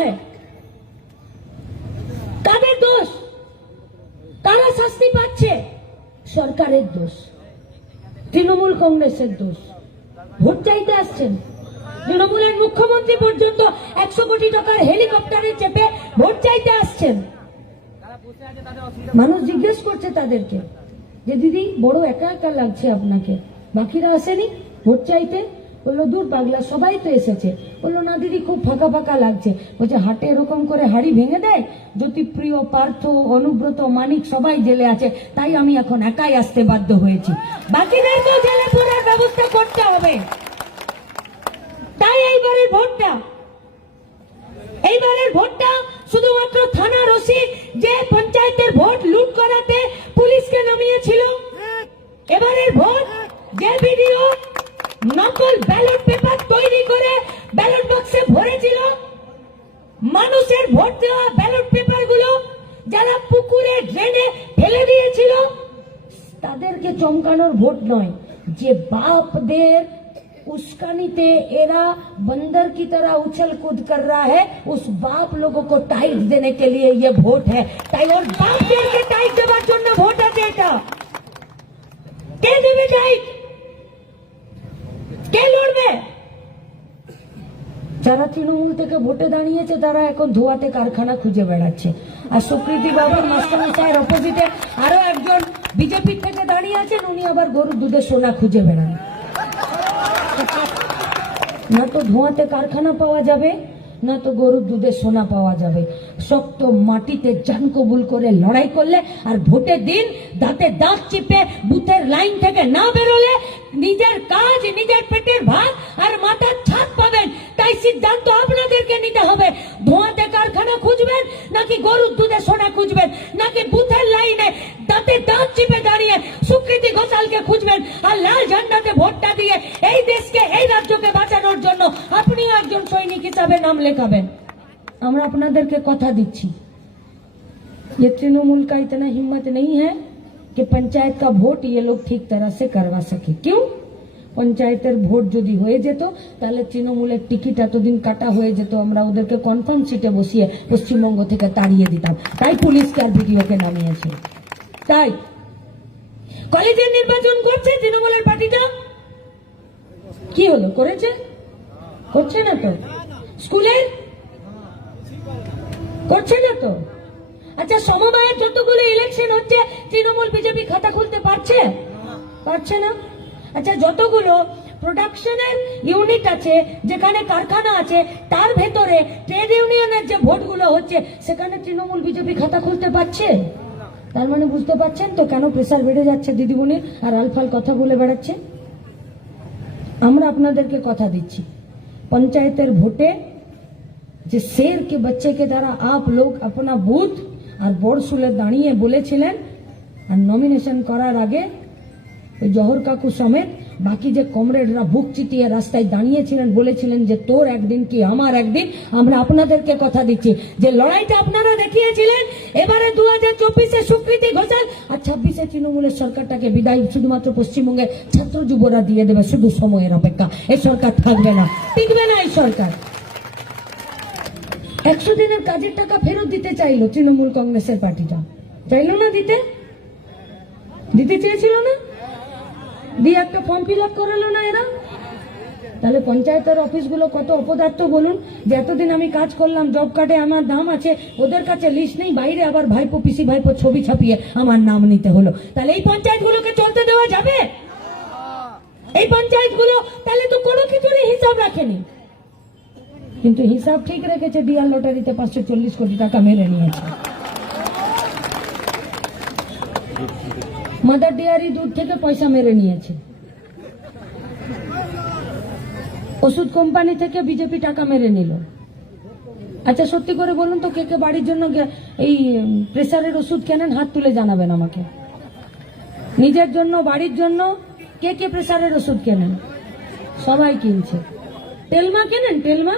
है কাদের দোষ? কারা শাস্তি পাচ্ছে? সরকারের দোষ। তৃণমূল কংগ্রেসের দোষ। ভোট চাইতে আসছেন। তৃণমূলের মুখ্যমন্ত্রী পর্যন্ত একশো কোটি টাকার হেলিকপ্টারে চেপে ভোট চাইতে আসছেন। মানুষ জিজ্ঞেস করছে তাদেরকে, যে দিদি, বড় একা একা লাগছে আপনাকে। বাকিরা আসেনি, ভোট চাইতে? বলল, দূর পাগলা, সবাই তো এসেছে। বলল, না, দিদি, খুব ফাঁকা ফাঁকা লাগছে। বলছে, হাটে এরকম করে হাড়ি ভেঙে দেয়? জ্যোতিপ্রিয়, পার্থ, অনুব্রত, মানিক সবাই জেলে আছে, তাই আমি এখন একাই আসতে বাধ্য হয়েছি। বাকিদেরকেও জেলে পড়ার ব্যবস্থা করতে হবে। তাই এইবারের ভোটটা। এইবারের ভোটটা শুধুমাত্র থানা রসিদ যে পঞ্চায়েতের ভোট লুট করাতে পুলিশকে নামিয়েছিল। এবারের ভোট যে ভিডিও নকল ব্যালট পেপার তৈরি করে ব্যালট বক্সে ভরেছিল মানুষের ভোট দেওয়া ব্যালট পেপার গুলো যারা পুকুরে ড্রেনে ফেলে দিয়েছিল তাদেরকে চমকানোর ভোট নয় যে বাপদের উস্কানিতে एरा बंदर की तरह उछल कूद कर रहा है उस बाप लोगों को टाइट देने के लिए ये वोट है তাই ওর বাপদেরকে টাইট দেওয়ার জন্য ভোট আছে এটা কে দেবে টাইট কে লড়বে? যারা তৃণমূল থেকে ভোটে দাঁড়িয়েছে, তারা এখন ধোয়াতে কারখানা খুঁজে বেড়াচ্ছে। আর সুপ্রীতি বাবুর মাস্টারমশাইয়ের অপোজিটে আরও একজন বিজেপি থেকে দাঁড়িয়ে আছেন, উনি আবার গরুর দুধে সোনা খুঁজে বেড়ান। না তো ধোঁয়াতে কারখানা পাওয়া যাবে, না তো গরুর দুধে সোনা পাওয়া যাবে। শক্ত মাটিতে জান কবুল করে লড়াই করলে আর ভোটের দিন দাঁতে দাঁত চিপে বুথের লাইন থেকে না বেরোলে নিজের কাজ নিজের পেটের ভাত আর মাথার ছাদ পাবেন তাই সিদ্ধান্ত আপনাদেরকে নিতে হবে ধোঁয়াতে কারখানা খুঁজবেন নাকি গরুর দুধে সোনা খুঁজবেন নাকি বুথের লাইনে দাঁতে দাঁত চিপে দাঁড়িয়ে সুকৃতি ঘোষালকে খুঁজবেন আর লাল ঝান্ডাতে ভোটটা দিয়ে এই দেশকে এই রাজ্যকে বাঁচানোর জন্য আপনিও একজন সৈনিক হিসাবে নাম লেখাবেন আমরা আপনাদেরকে কথা দিচ্ছি ये तृणमूल का इतना हिम्मत नहीं है कि पंचायत का वोट ये लोग ठीक तरह से करवा सके क्यों পঞ্চায়েতের ভোট যদি হয়ে যেত তাহলে তৃণমূলের টিকিট এতদিন কাটা হয়ে যেত আমরা ওদেরকে কনফার্ম সিটে বসিয়ে পশ্চিমবঙ্গ থেকে তাড়িয়ে দিতাম তাই পুলিশকে আর ভিডিওকে নামিয়েছে তাই কলেজের নির্বাচন করছে তৃণমূলের পার্টিটা কি হলো করেছে করছে না তো স্কুলের করছে না তো আচ্ছা সমবায়ের যতগুলো ইলেকশন হচ্ছে তৃণমূল বিজেপি খাতা খুলতে পারছে পারছে না আচ্ছা যতগুলো প্রোডাকশনের ইউনিট আছে যেখানে কারখানা আছে তার ভেতরে ট্রেড ইউনিয়নের যে ভোটগুলো হচ্ছে সেখানে তৃণমূল বিজেপি খাতা খুলতে পারছে তার মানে বুঝতে পারছেন তো কেন প্রেসার বেড়ে যাচ্ছে দিদিমণি আর আলফাল কথা বলে বেড়াচ্ছে আমরা আপনাদেরকে কথা দিচ্ছি পঞ্চায়েতের ভোটে যে शेर के बच्चे के द्वारा आप लोग अपना बूथ আর বড়সুলে দাঁড়িয়ে বলেছিলেন, আর নমিনেশন করার আগে ওই জহর কাকু সমেত বাকি যে কমরেডরা বুক চিতিয়ে রাস্তায় দাঁড়িয়েছিলেন, বলেছিলেন যে তোর একদিন কি আমার একদিন, আমরা আপনাদেরকে কথা দিচ্ছি। যে লড়াইটা আপনারা দেখিয়েছিলেন, এবারে দু হাজার চব্বিশে স্বীকৃতি ঘোষাল আর ছাব্বিশে তৃণমূলের সরকারটাকে বিদায় শুধুমাত্র পশ্চিমবঙ্গে ছাত্র যুবরা দিয়ে দেবে শুধু সময়ের অপেক্ষা। এই সরকার থাকবে না, টিকবে না এই সরকার। একশো দিনের কাজের টাকা ফেরত দিতে চাইলো তৃণমূল কংগ্রেসের পার্টিটা। চাইলো না দিতে? দিতে চেয়েছিল না? দিয়ে একটা ফর্ম ফিল আপ করালো না এরা? তাহলে পঞ্চায়েতের অফিসগুলো কত অপদার্থ বলুন, যে এতদিন আমি কাজ করলাম জব কার্ডে আমার নাম আছে, ওদের কাছে লিস্ট নেই, বাইরে আবার ভাইপো, পিসি ভাইপো ছবি ছাপিয়ে আমার নাম নিতে হলো। তাহলে এই পঞ্চায়েতগুলোকে চলতে দেওয়া যাবে? এই পঞ্চায়েতগুলো, তাহলে তো কোনো কিছুরই হিসাব রাখেনি। কিন্তু হিসাব ঠিক রেখেছে ডিয়ার লটারিতে পাঁচশো চল্লিশ কোটি টাকা মেরে নিয়েছে। মাদার ডেয়ারি দুধ থেকে পয়সা মেরে নিয়েছে। ওষুধ কোম্পানি থেকে বিজেপি টাকা মেরে নিল। আচ্ছা সত্যি করে বলুন তো, কে কে বাড়ির জন্য এই প্রেসারের ওষুধ কেনেন, হাত তুলে জানাবেন আমাকে। নিজের জন্য, বাড়ির জন্য, কে কে প্রেসারের ওষুধ কেনেন? সবাই কিনছে। তেলমা কেনেন? তেলমা?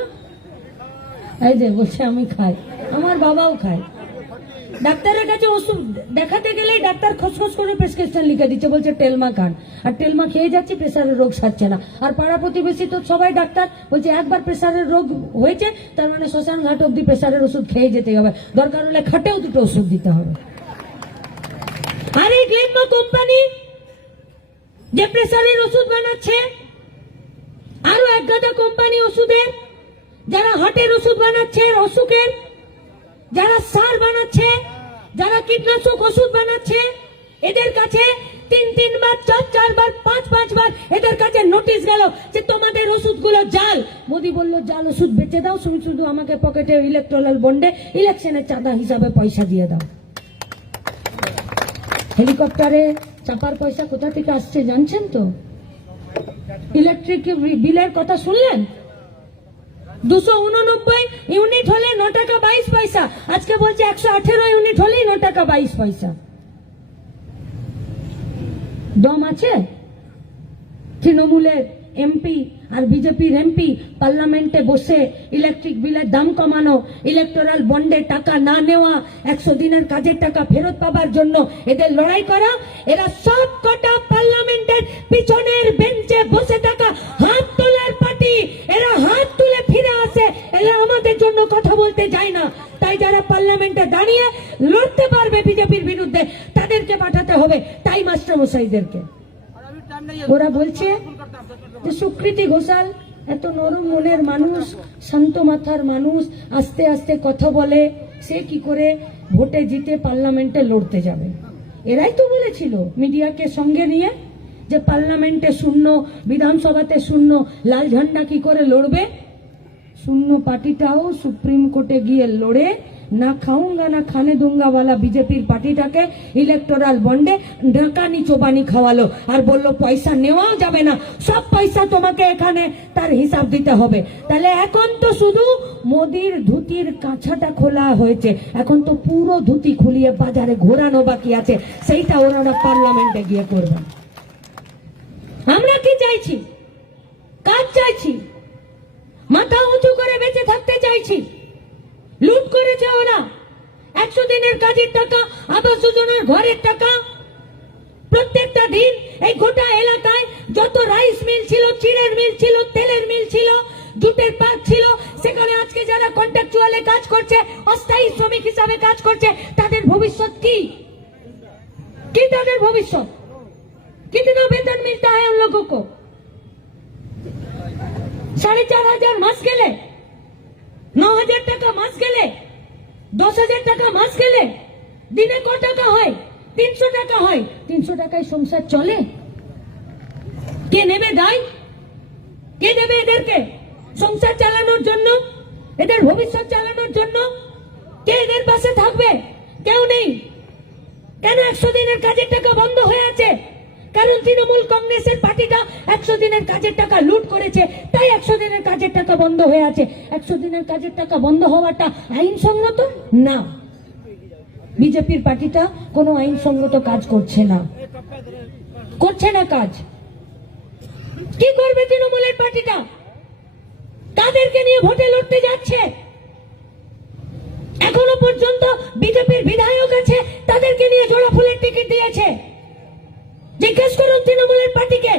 এই যে বলছে, আমি খাই। আমার বাবাও খায়। ডাক্তারের কাছে ওষুধ দেখাতে গেলেই ডাক্তার খসখস করে প্রেসক্রিপশন লিখে দিচ্ছে, বলছে, টেলমা খান। আর টেলমা খেয়ে যাচ্ছি প্রেসারের রোগ সারছে না। আর পাড়া প্রতিবেশী তো সবাই ডাক্তার, বলছে, একবার প্রেসারের রোগ হয়েছে, তার মানে শ্মশান ঘাট অব্দি প্রেসারের ওষুধ খেয়ে যেতে হবে। দরকার হলে খাটেও দুটো ওষুধ দিতে হবে। আর এই গ্লেমা কোম্পানি যে প্রেসারের ওষুধ বানাচ্ছে, আরও এক গাদা কোম্পানি ওষুধের যারা হার্টের ওষুধ বানাচ্ছে, অসুখের, যারা সার বানাচ্ছে, যারা কীটনাশক ওষুধ বানাচ্ছে, এদের কাছে তিন, তিনবার, চার, চারবার, পাঁচ, পাঁচবার এদের কাছে নোটিশ গেল যে তোমাদের ওষুধগুলো জাল। মোদি বলল, জাল ওষুধ বেচে দাও, শুধু শুধু আমাকে পকেটে ইলেকট্রাল বন্ডে ইলেকশনের চাঁদা হিসাবে পয়সা দিয়ে দাও। হেলিকপ্টারে চাপার পয়সা কোথা থেকে আসছে জানছেন তো? ইলেকট্রিক বিলের কথা শুনলেন? দুশো ইউনিট হলে ন টাকা বাইশ পয়সা। আজকে বলছে একশো আঠেরো ইউনিট হলেই ন টাকা বাইশ পয়সা। দম আছে? তৃণমূলের এমপি আর বিজেপির এমপি পার্লামেন্টে বসে ইলেকট্রিক বিলের দাম কমানো, ইলেকটোরাল বন্ডে টাকা না নেওয়া, একশো দিনের কাজের টাকা ফেরত পাবার জন্য এদের লড়াই করা, এরা সব কটা পার্লামেন্টের পিছনের বেঞ্চে বসে থাকা, হাত তোলার যায় না। তাই যারা পার্লামেন্টে দাঁড়িয়ে লড়তে পারবে বিজেপির বিরুদ্ধে, তাদেরকে পাঠাতে হবে তাই মাস্টারমশাইদেরকে। ওরা বলছে যে, সুকৃতি ঘোষাল, এত নরম মনের মানুষ, শান্ত মাথার মানুষ, আস্তে আস্তে কথা বলে, সে কি করে ভোটে জিতে পার্লামেন্টে লড়তে যাবে? এরাই তো বলেছিল মিডিয়াকে সঙ্গে নিয়ে যে, পার্লামেন্টে শূন্য, বিধানসভাতে শূন্য, লাল ঝান্ডা কি করে লড়বে? শূন্য পার্টিটাও সুপ্রিম কোর্টে গিয়ে লড়ে, না খাউঙ্গা না খানে দুঙ্গাওয়ালা বিজেপির পার্টিটাকে ইলেকটোরাল বন্ডে ঢাকানি চোবানি খাওয়ালো। আর বলল, পয়সা নেওয়াও যাবে না। সব পয়সা তোমাকে এখানে তার হিসাব দিতে হবে। তাহলে এখন তো শুধু মোদির ধুতির কাঁচাটা খোলা হয়েছে। এখন তো পুরো ধুতি খুলিয়ে বাজারে ঘোরানো বাকি আছে। সেইটা ওনারা পার্লামেন্টে গিয়ে করবেন। আমরা কি চাইছি কাজ চাইছি মাথা উঁচু করে বেঁচে থাকতে চাইছি লুট করেছে ওরা একশো দিনের কাজের টাকা আবাস যোজনার ঘরের টাকা প্রত্যেকটা দিন এই গোটা এলাকায় যত রাইস মিল ছিল চিড়ের মিল ছিল তেলের মিল ছিল জুটের পাক ছিল সেখানে আজকে যারা কন্ট্রাকচুয়ালে কাজ করছে অস্থায়ী শ্রমিক হিসাবে কাজ করছে তাদের ভবিষ্যৎ কি কি তাদের ভবিষ্যৎ कितना वेतन मिलता है उन लोगों को সাড়ে চার হাজার মাস গেলে ন হাজার টাকা মাস গেলে দশ হাজার টাকা মাস গেলে দিনে ক টাকা হয়? তিনশো টাকা হয়। তিনশো টাকায় সংসার চলে? কে নেবে দায়? কে দেবে এদেরকে? সংসার চালানোর জন্য? এদের ভবিষ্যৎ চালানোর জন্য? কে এদের পাশে থাকবে? কেউ নেই। কেন একশো দিনের কাজের টাকা বন্ধ হয়ে আছে? কারণ তৃণমূল কংগ্রেসের পার্টিটা একশো দিনের কাজের টাকা লুট করেছে, তাই একশো দিনের কাজের টাকা বন্ধ হয়ে আছে। একশো দিনের কাজের টাকা বন্ধ হওয়াটা আইনসঙ্গত না। বিজেপির পার্টিটা কোনো আইনসঙ্গত কাজ করছে না। করছে না কাজ। কি করবে তৃণমূলের পার্টিটা? তাদেরকে নিয়ে ভোটে লড়তে যাচ্ছে। এখনও পর্যন্ত বিজেপির বিধায়ক আছে, তাদেরকে নিয়ে জোড়া ফুলের টিকিট দিয়েছে। জিজ্ঞেস করুন তৃণমূলের পার্টিকে।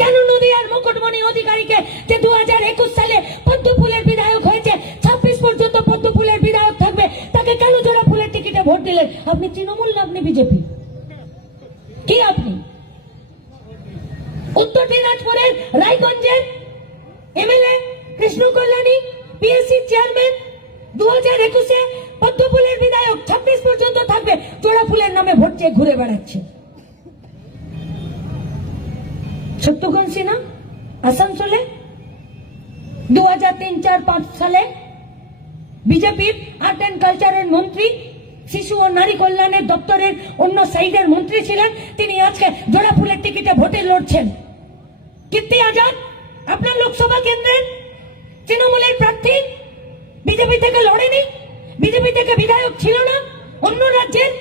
কেন নদীয়ার মুকুটমণি অধিকারীকে যে দু হাজার একুশ সালে পদ্ম ফুলের বিধায়ক হয়েছে, ছাব্বিশ পর্যন্ত পদ্ম ফুলের বিধায়ক থাকবে, তাকে কেন জোড়া ভোট দিলেন। আপনি তৃণমূল না আপনি বিজেপি? কি আপনি? উত্তর দিনাজপুরের রায়গঞ্জের MLA Krishna Kalyani, PSC chairman দু হাজার একুশে পদ্ম ফুলের বিধায়ক, ছাব্বিশ পর্যন্ত থাকবে। জোড়া ফুলের নামে ভোট চেয়ে ঘুরে বেড়াচ্ছে। সত্যগণ সিনহা, আসানসোলে দু হাজার তিন, চার, পাঁচ সালে বিজেপির আর্ট অ্যান্ড কালচারের মন্ত্রী শিশু ও নারী কল্যাণের দপ্তরের অন্য সাইডের মন্ত্রী ছিলেন। তিনি আজকে জোড়া ফুলের টিকিটে ভোটে লড়ছেন। কীর্তি আজাদ, আপনার লোকসভা কেন্দ্রের তৃণমূলের প্রার্থী বিজেপি থেকে লড়েনি। বিজেপি থেকে বিধায়ক ছিল না। অন্য রাজ্যের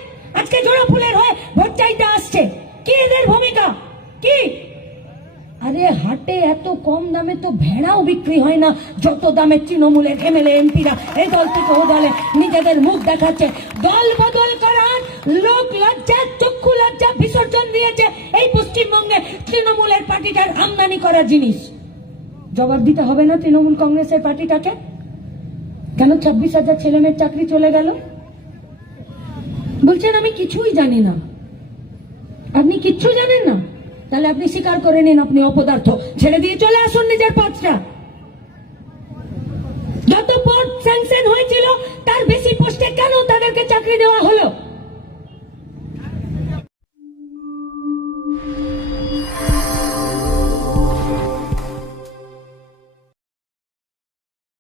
হাটে এত কম দামে তো ভেড়াও বিক্রি হয় না। যত দামে তৃণমূলের এমএলএ এমপিরা এই দল থেকে ও দলে নিজেদের মুখ দেখাচ্ছে। দল বদল করার লোক লজ্জা, চক্ষু লজ্জা বিসর্জন দিয়েছে। এই পশ্চিমবঙ্গে তৃণমূলের পার্টিটার আমদানি করা জিনিস। জবাব দিতে হবে না তৃণমূল কংগ্রেসের পার্টিটাকে? কেন ছাব্বিশ হাজার ছেলে মেয়ের চাকরি চলে গেল? বলছেন, আমি কিছুই জানি না। আপনি কিচ্ছু জানেন না? তাহলে আপনি স্বীকার করে নিন আপনি অপদার্থ। ছেড়ে দিয়ে চলে আসুন নিজের পথটা। যত পথ স্যাংশন হয়ে